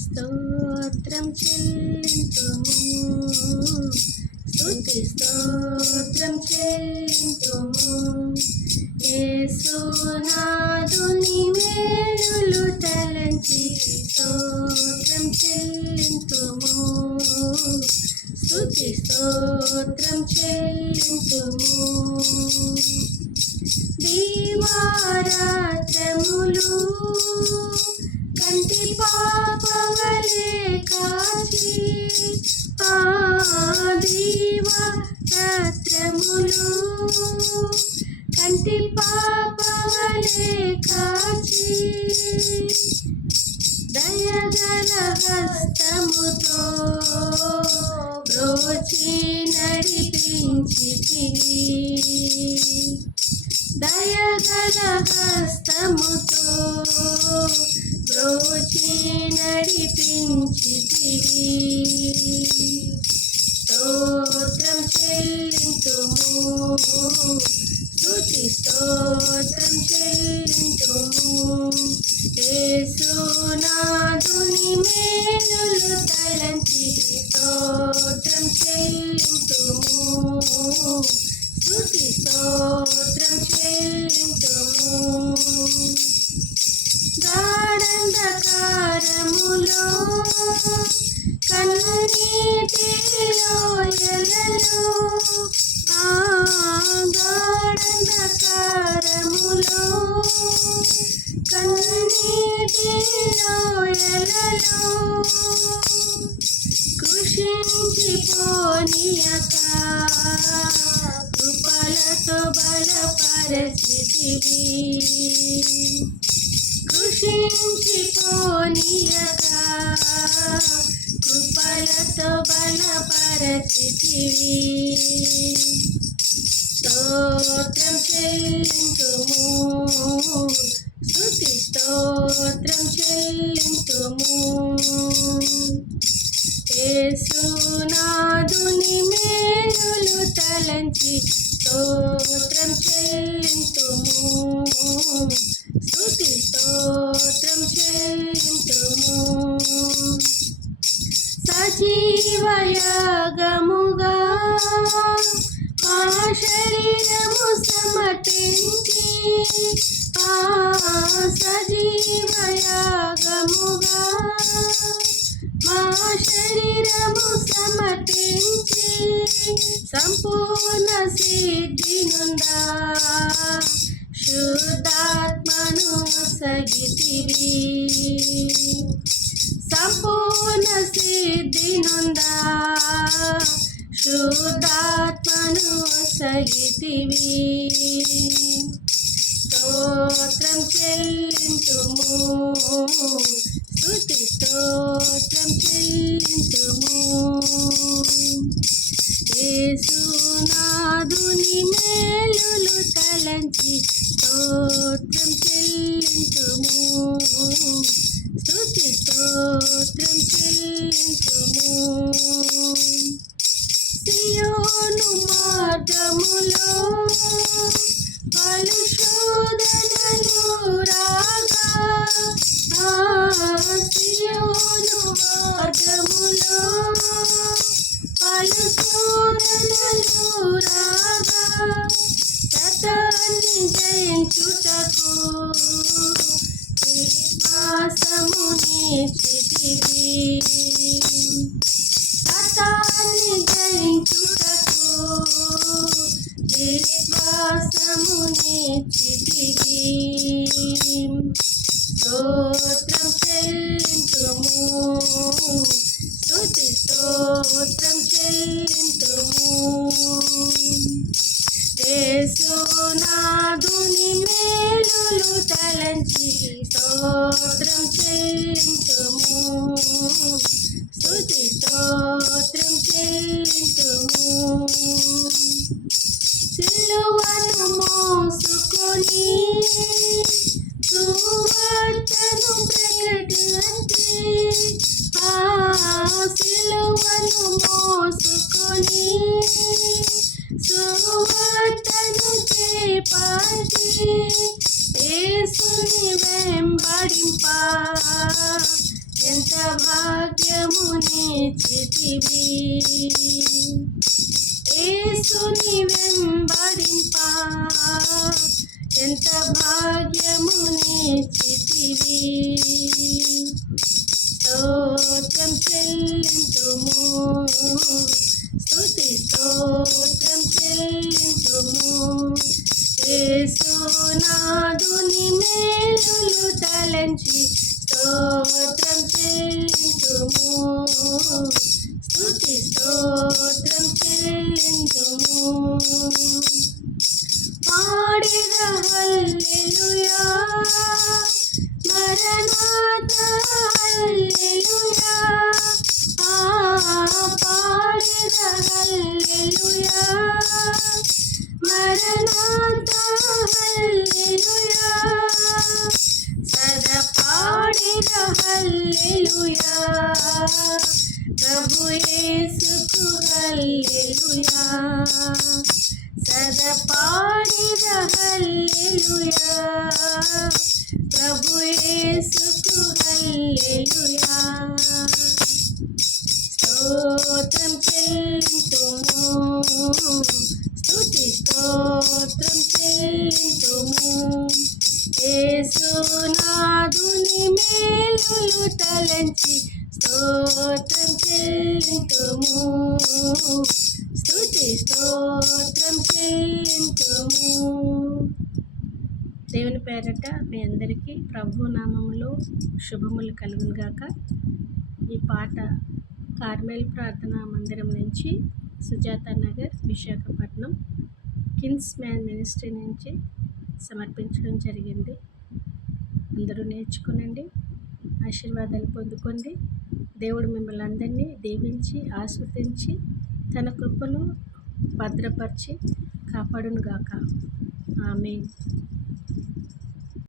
స్తోత్రం చెల్లింతుము, స్తుతి స్తోత్రం చెల్లింతుము. యేసునాథుని మేలులు తలంచి స్తోత్రం చెల్లింతుము, స్తుతి స్తోత్రం చెల్లింతుము. దీవారాత్రములు కంటి పాపవలే కాచి, ఆ దీవారాత్రములు కంటి పాపవలే కాచి, దయగల హస్తముతో బ్రోచి నడిపించితివి, దయగల హస్తముతో బ్రోచి నడిపించితివి. స్తోత్రం చెల్లింతుము, స్తుతి స్తోత్రం చెల్లింతుము. యేసునాథుని మేలులు తలంచి స్తోత్రం చెల్లింతుము, స్తుతి స్తోత్రం చెల్లింతుము. గాఢంధకారములో కన్నీటి లోయలలో, ఆ గాఢంధకారములో కన్నీటి లోయలలో, కృషించిపోనీయక కృపలతో బలపరచితివి, కృషించిపోనీయక కృపలతో బలపరచితివి. స్తోత్రం చెల్లింతుము, స్తుతి స్తోత్రం చెల్లింతుము. యేసునాథుని మేలులు తలంచి స్తోత్రం చెల్లింతుము, స్తుతి స్తోత్రం చెల్లింతుము. సజీవయాగముగా మా శరీరము సమర్పించి, ఆ సజీవయాగముగా మా శరీరము సమర్పించి, సంపూర్ణ సిద్ధి నుండా శుద్ధాత్మను సగితివి, సంపూర్ణ సిద్ధి నుండా శుద్ధాత్మను సగితివి. స్తోత్రం చెల్లింతుము, స్తుతి స్తోత్రం చెల్లింతుము. యేసునాథుని మేలులు తలంచి స్తోత్రం చెల్లింతుము, స్తుతి స్తోత్రం చెల్లింతుము. సియోను మార్గములో పలు శోధనలు రాగా, ఆ సియోను మార్గములో పలు శోధనలు రాగా, సతాన్ని జయించుటకు విశ్వాసము నీచితివి, సతాన్ని జయించుటకు విశ్వాసము నీచితివి. స్తోత్రం చెల్లింతుము, స్తుతి స్తోత్రం చెల్లింతుము. యేసునాథుని మేలులు తలంచి స్తోత్రం చెల్లింతుము, భాగ్యమునిచ్చితివి. యేసుని వెంబడింప ఎంత భాగ్యమునిచ్చితివి. స్తోత్రం చెల్లింతుము, స్తుతి స్తోత్రం చెల్లింతుము. యేసునాథుని మేలులు తలంచి స్తోత్రం చెల్లింతుము, స్తుతి స్తోత్రం చెల్లింతుము. పాడిన హల్లెలూయా, మరణాతా హల్లెలూయా, పాడిన హల్లెలూయా, మరణాతా హల్లెలూయా, సదా పాడిన హల్లెలూయా, ప్రభు యేసుకు హల్లెలూయా, సదా పాడిన హల్లెలూయా, ప్రభు యేసుకు హల్లెలూయా. స్తోత్రం చెల్లింతుము, స్తుతి స్తోత్రం చెల్లింతుము. యేసునాథుని మేలులు తలంచి స్తోత్రం చెల్లింతుము, స్తుతి స్తోత్రం చెల్లింతుము. దేవుని పేరట మీ అందరికీ ప్రభు నామములో శుభములు కలుగును గాక. ఈ పాట కార్మెల్ ప్రార్థనా మందిరం నుంచి Sujatha Nagar, Visakhapatnam Kings man ministry నుంచి సమర్పించడం జరిగింది. అందరూ నేర్చుకునండి, ఆశీర్వాదాలు పొందుకోండి. దేవుడు మిమ్మల్ని అందరినీ దీవించి ఆస్వాదించి తన కృపను భద్రపరిచి కాపాడునుగాక. ఆమేన్.